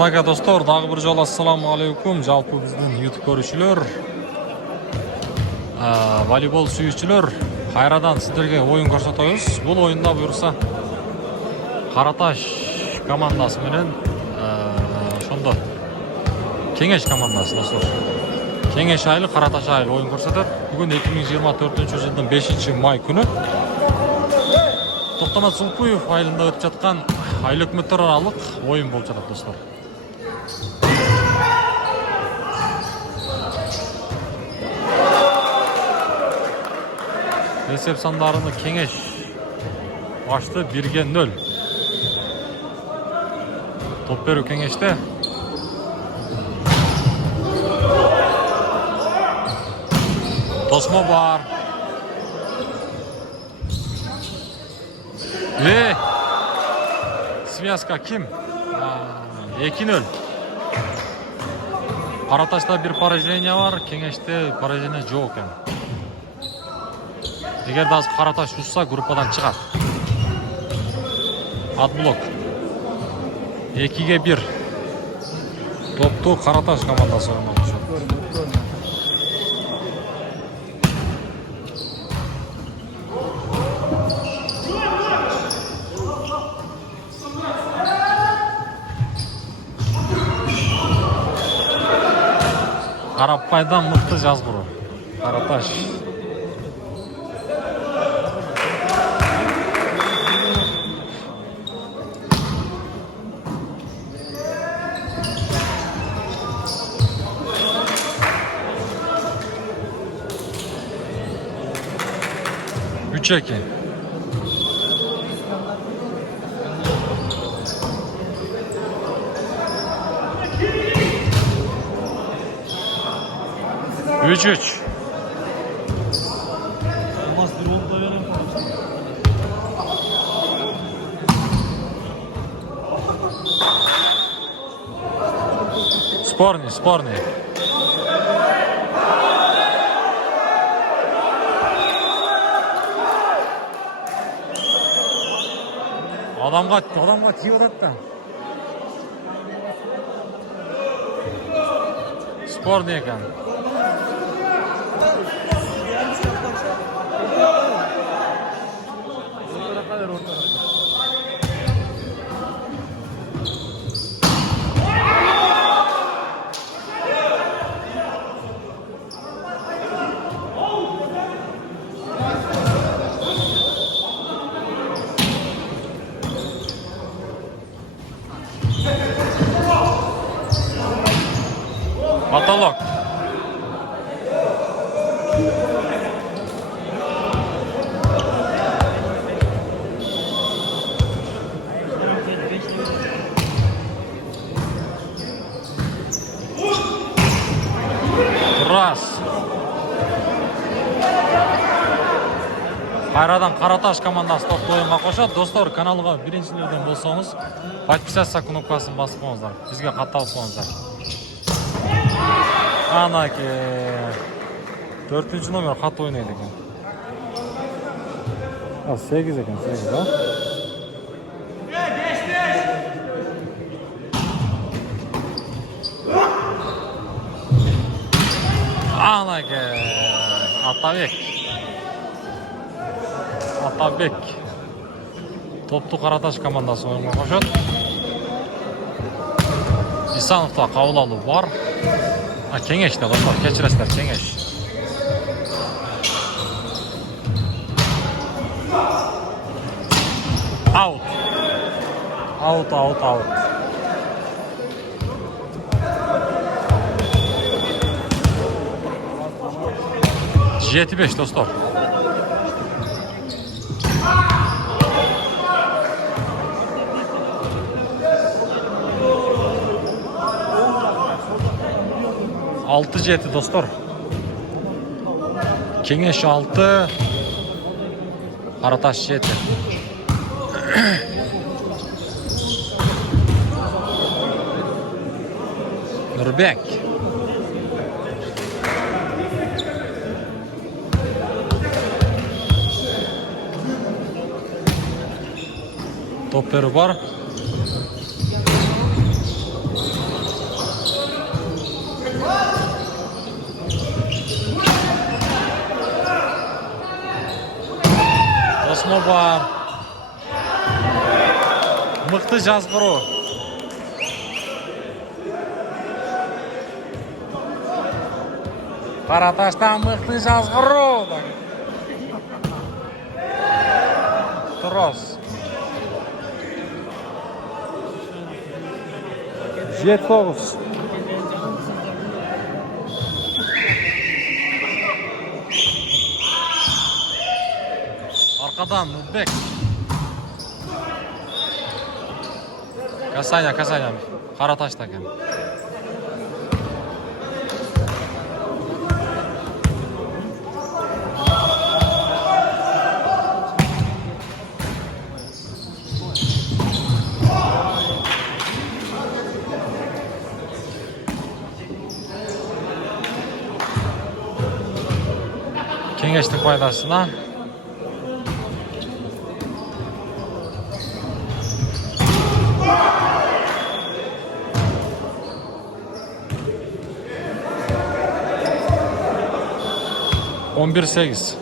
Мынага достор, дагы бир жолу ассаламу алейкум. Жалпы биздин YouTube көрүүчүлөр, волейбол сүйүүчүлөр, кайрадан сиздерге оюн көрсөтөбүз. Бул оюнда буюрса Караташ командасы менен ошондо Кеңеш командасы достор. Кеңеш айылы, Караташ айылы оюн көрсөтөт. Бүгүн 2024-жылдын 5-май күнү Токтомат Сулкуев айылында өтүп жаткан айыл өкмөттөр аралык оюн болуп жатат достор. Есеп сандарыны Кеңеш башты 1-0. Топ берүү Кеңеште. Тосмо бар. Связка ким? 2-0. Караташта bir поражение бар, Кеңеште поражение жок экен. Эгер да Караташ ушса, группадан чыгат. Отблок. 2-1. Топту Караташ командасы ойнамакчы. Карапайдан мыкты жазгыруу. Караташ. Üçeki. Üç. Спорный. Адамга тийип атат да. Спорный экен. Потолок. Раз. Кайрадан Караташ командасы топту оюнга кошот. Достор, каналга биринчилерден болсоңуз, подписаться кнопкасын басып коюңуздар. Бизге катталып коюңуздар. Анаке 4-cü номер хат ойнайды екен. 8 екен, 8, да? Анаке Атабек. Топту Караташ командасы ойынға қошот. Исановта кабыл алуу бар. Кеңеш да достор, кечиресиздер, Кеңеш. Аут. 7-5 достор. Altı 7 dostlar. Kеңеш 6, Караташ 7. Нурбек. Top berүү бар. жазғыру. Қараташтан мықты жазғыру. Тұрос. 7-9. Arkadan Nurбек. Kasanya. Қараташта екен. Кеңештің пайдасына. Он 1-8.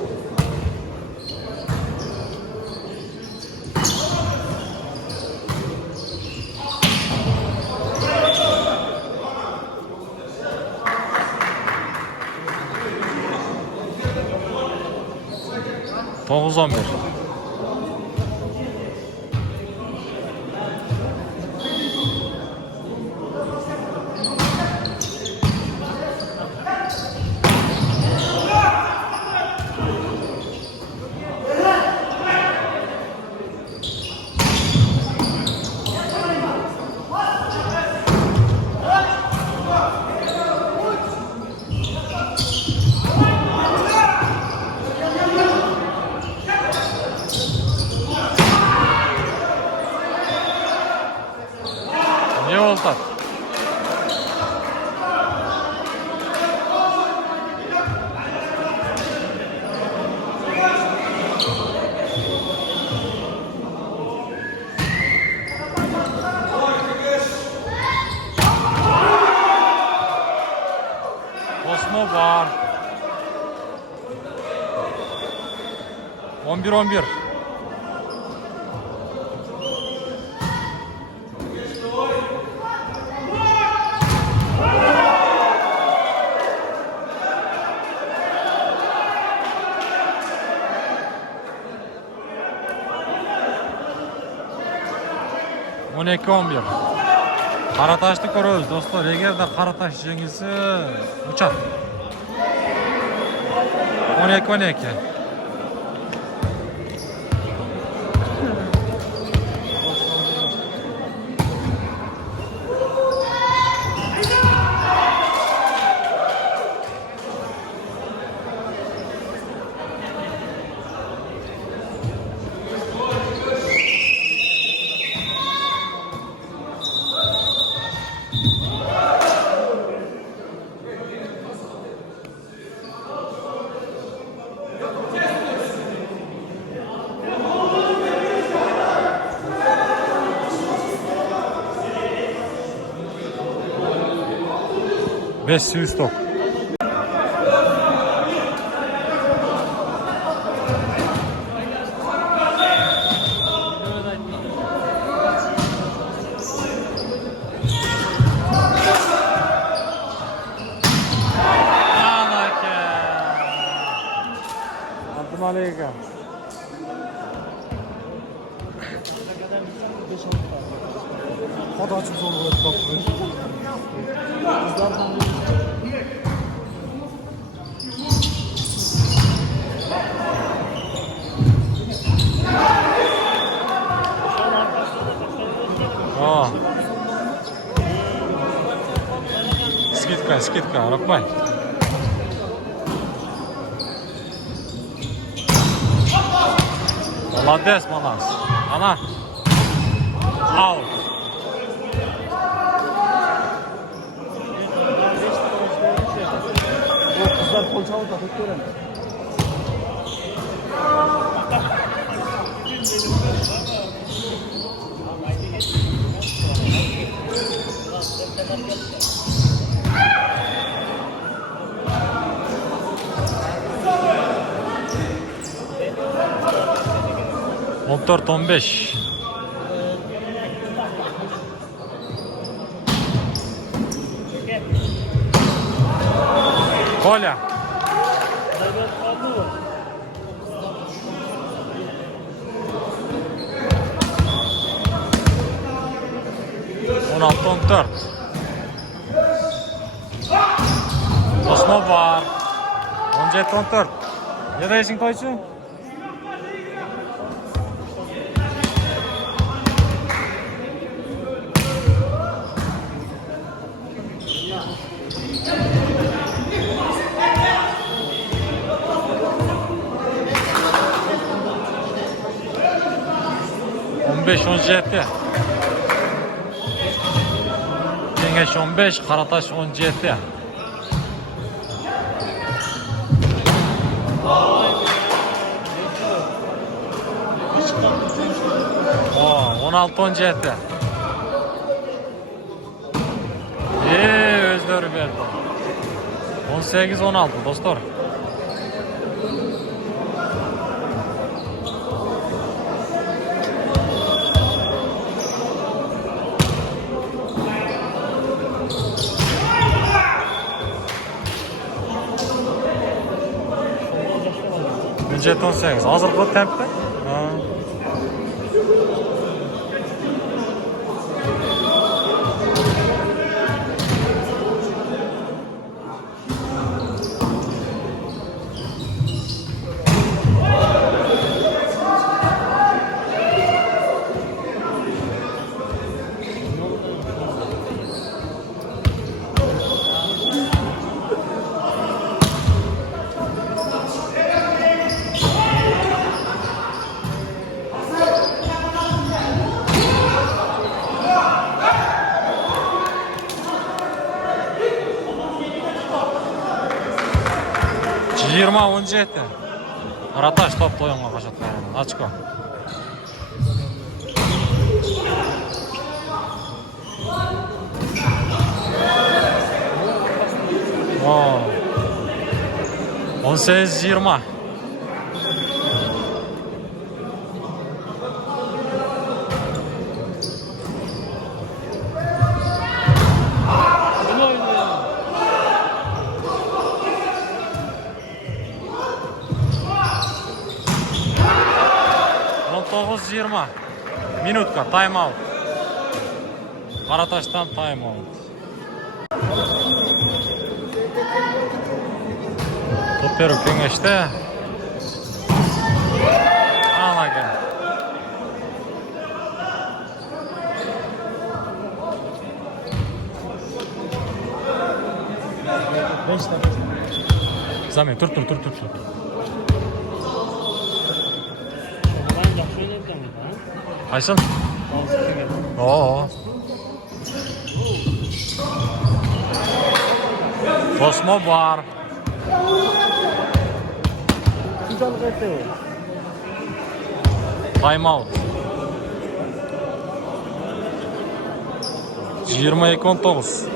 Тоғыз 11. Ne oldu? Osmo var. 11-11. On 12-11. Қараташты көрөбүз достор. Эгер да Қараташ жеңилсе, учат. 12-12. Beş stok. Aleyküm. O da açık zor olur bakıyor. Скидка, рахмай. Молодец, Манас. Ана. Аут. Kızlar kolçağı da tutuyorum. On 4-15. Коля. On 6-14. Osmo var. 17-14. Ne değişin koysun? beş 17. Kengeş 15, Karataş 17. O 16-17. Özleri verdi. 18-16 dostlar. Jet 18. Hazır bu tempte. Жиырма 17. Караташ топ ойынға қашатты. Очко. О. 18-20. Минутка, тайм-аут. Караташтан тайм-аут. Топ беру кеңеште. Алага. Замен, тур. Ayşın? Oo. Osmo var. Time out. 22-19.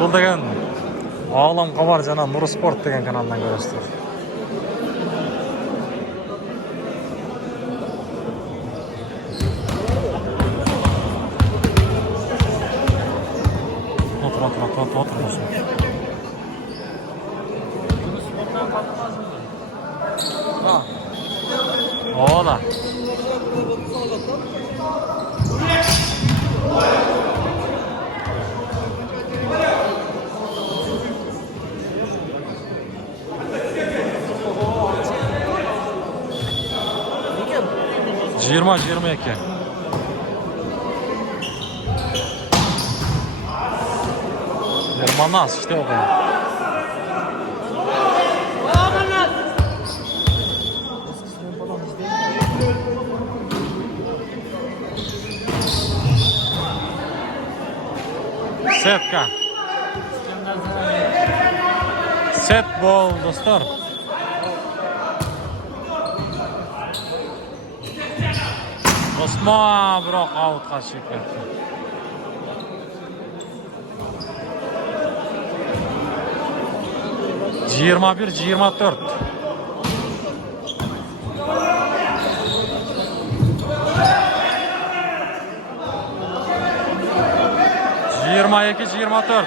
Бұл деген Ağlam Qabar жана Нұр Спорт деген каналдан көресіздер. Ola. Жиырма 22. Манас işte o kadar. Setka. Set bol dostlar. Osmo biroq outga chiqib ketdi. Жиырма 24. 22-24.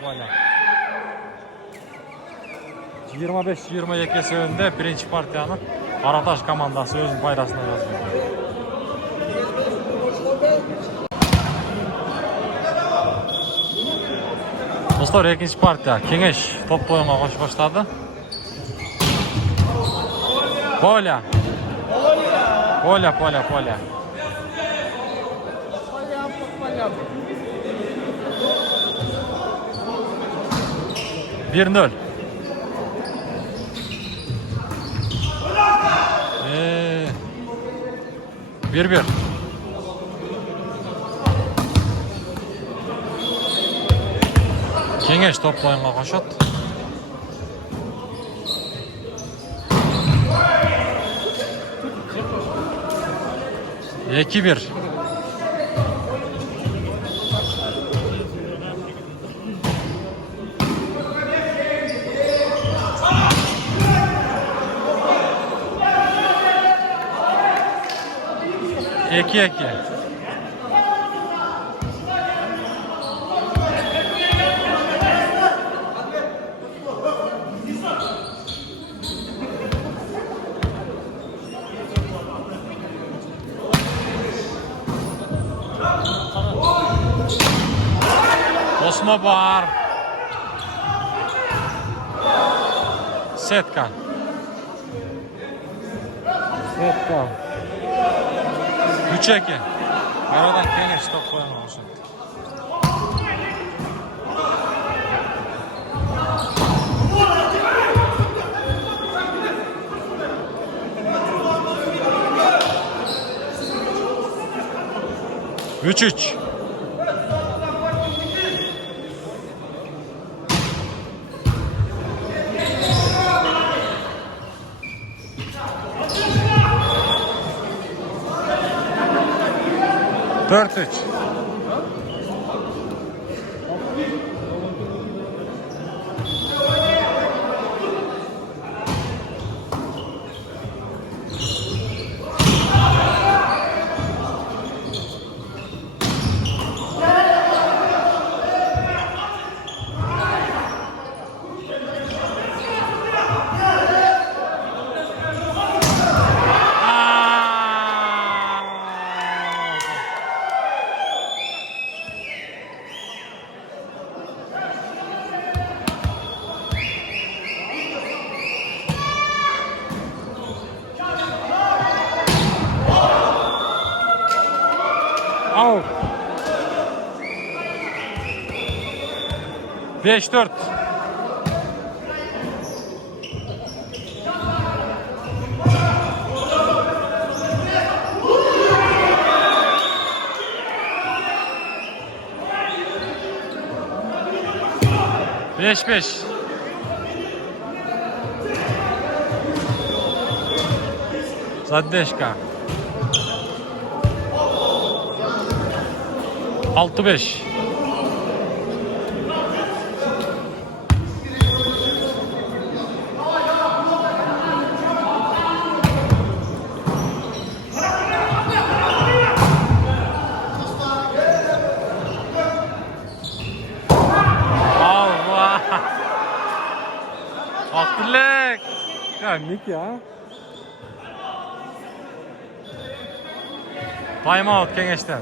Pola. 25-22 önünde birinci partiyanın Karataş komandası özünün paydasına yazıyor. Dostlar, ikinci partiya Kengeş top oyununa koşup başladı. Pola. 1-0. Bir. Kengeş top oyununa koşat. İki bir. İki. Osma var. Setka. 3-2. Aradan Kengeş top koyamamış. Üç. Dört üç. Out. 5-4. Beş. Zaddeşka. 6-5. Allah. Akıllık. Ya Nick ya. Time out Kengeş'ten.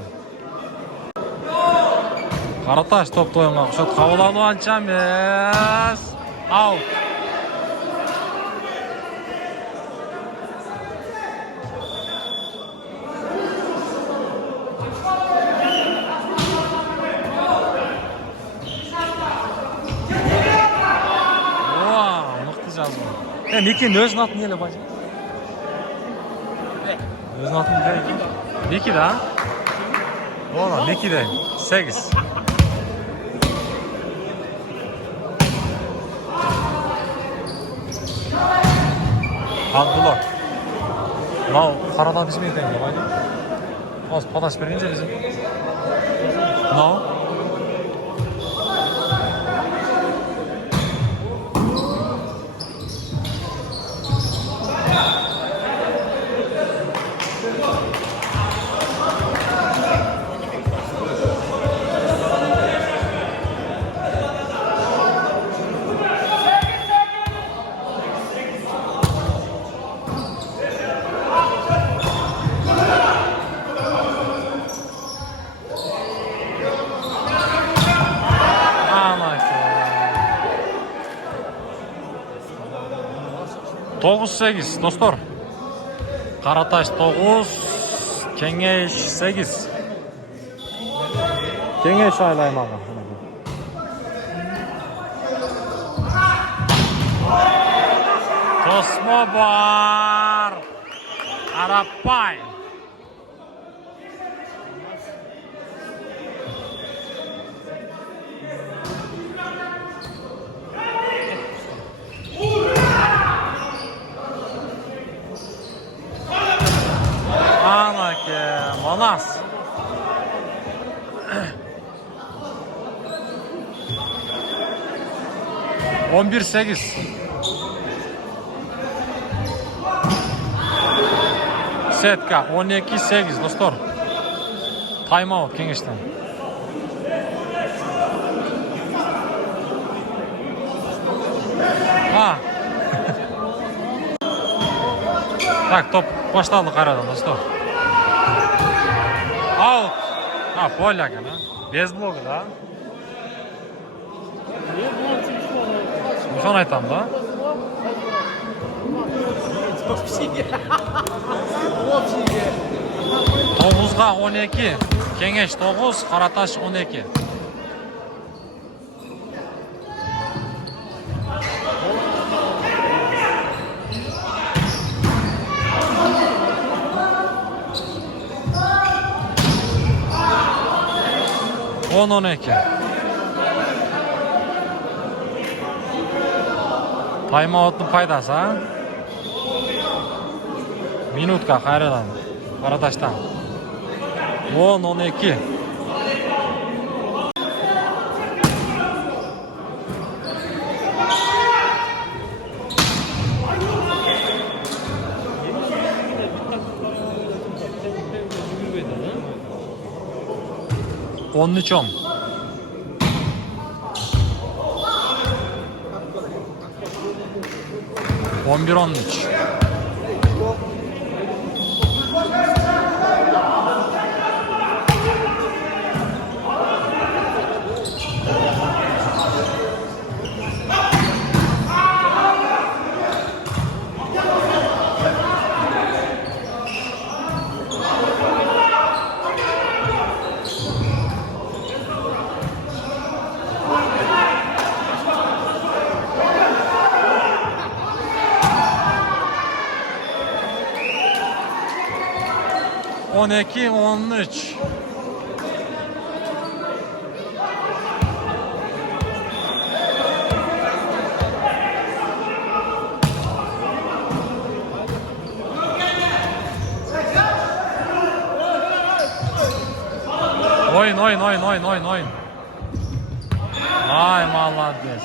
Karataş top oyununa koşat. Kavulalı ançam yes. Out. Nick'in özün atın yele bacı. Özün atın değil. Nick'i de ha. Ola Nick'i de. 8. Abdullah. Lan karada bizim evden ya bacı. Az pataş verince bizim. No. 9-8 dostlar. Karataş 9, Kengeş 8. Kengeş aylayım abi. Tosma var. Arapay. Anake Manas. On bir sekiz. Setka 12-8 dostlar. Time out Kengeş'ten. Ha. Tak top başladı karadan dostlar. Out. Ha polyak ha. Bez bloku da. Şunu aytam da. Dokuzga 12. Kengeş 9, Karataş 12. On 12. Time out'un paydası ha. Minutka hayradan. Karataş'tan. 10-12. Onun üç 10. On bir 13. On iki, 13. Oyun. Ay malades.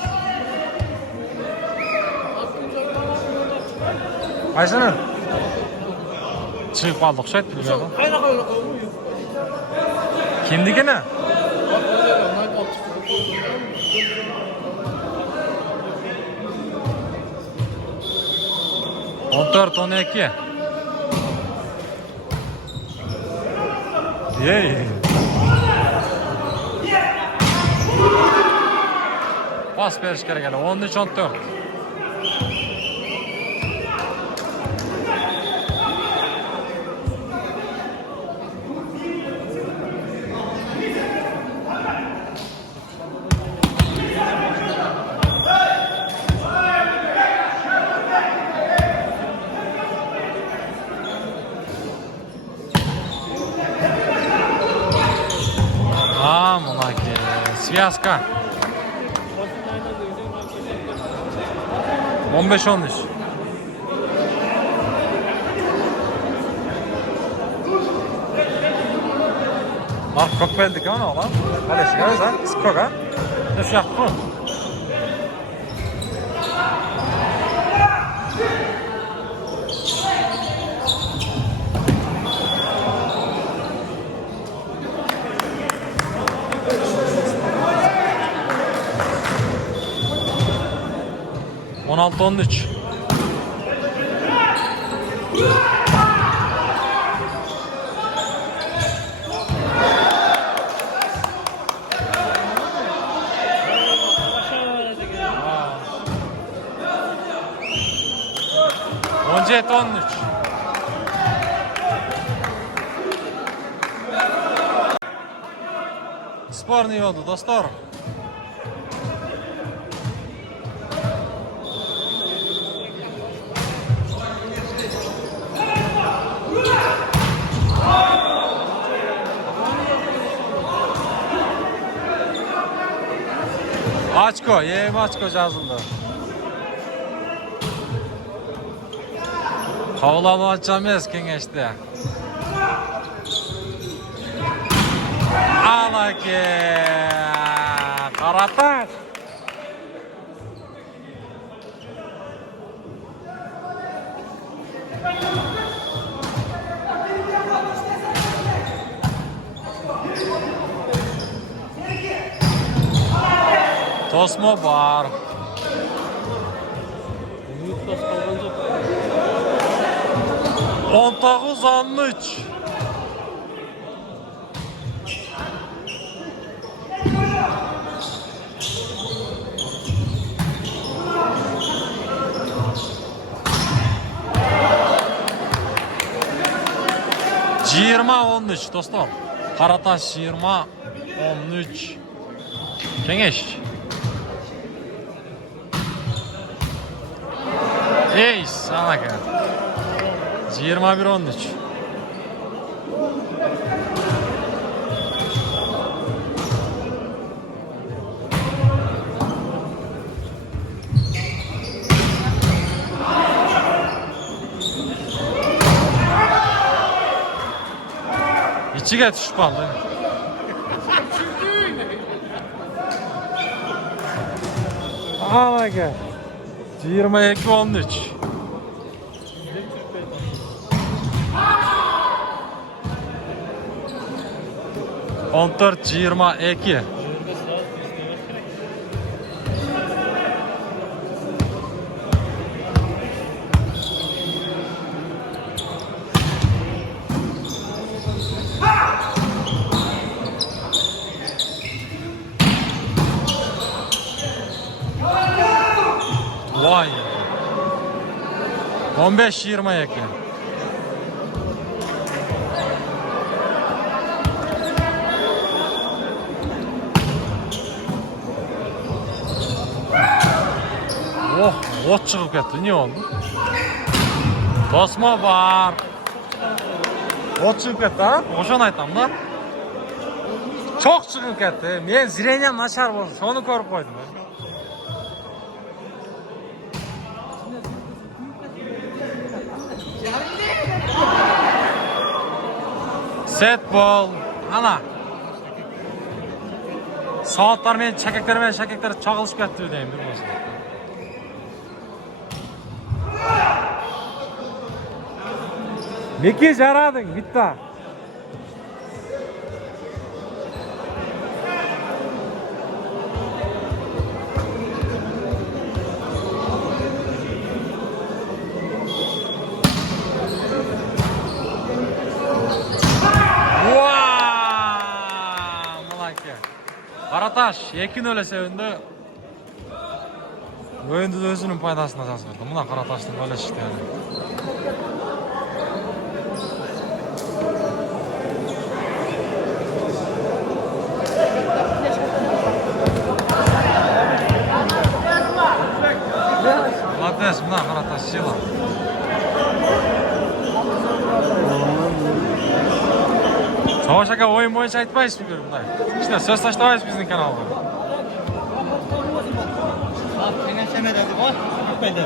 Kaysana? Çıkıp aldık şey bilmiyorum. Kimdi ne? 14-12. Yey. Pas beriş kerak edi. 13-14. Связка. 15-13. Bak çok beldik ama oğlum. Hadi çıkarız ha. Skok ha. Ne şey yaptı mı? On 16-13. 17-13. Sporniy oldu dostlar. Açko, yem açko yazıldı. Kavlama açamaz kengeçte. Ala ki Karataş. Tosmo var. 19-13. Жиырма 13 dostlar. Karataş 20-13. Kengeç. Ey sana gel. 21-13. İçiga tushib qoldi. Alaga. 22-13. On dört 22. Vay. 15-22. Oh, ot çıkıp ketdi. Ne oldu? Tosma var. Ot çıkıp ketdi ha? Oşan aytam da. Çok çıkıp ketdi. Men zireynem naşar boldu. Şonu ko'rib qo'ydim. Set bol. Ana. Saatlar men chakaklar chaqilishib ketdi deyim bir bo'lsa. Nega jarading bitta? Karataş 2-0 sevindi. Oyunda da özünün paydasına жазып. Mına Karataş'ın öyle çıktı yani. Молодец, mına Karataş sila. Savaş aka oyun boyunca aytmayız mı bunday? İşte söz taşlamayız bizim kanalda. Bak, yine sen ne dedi var? Gitmedi.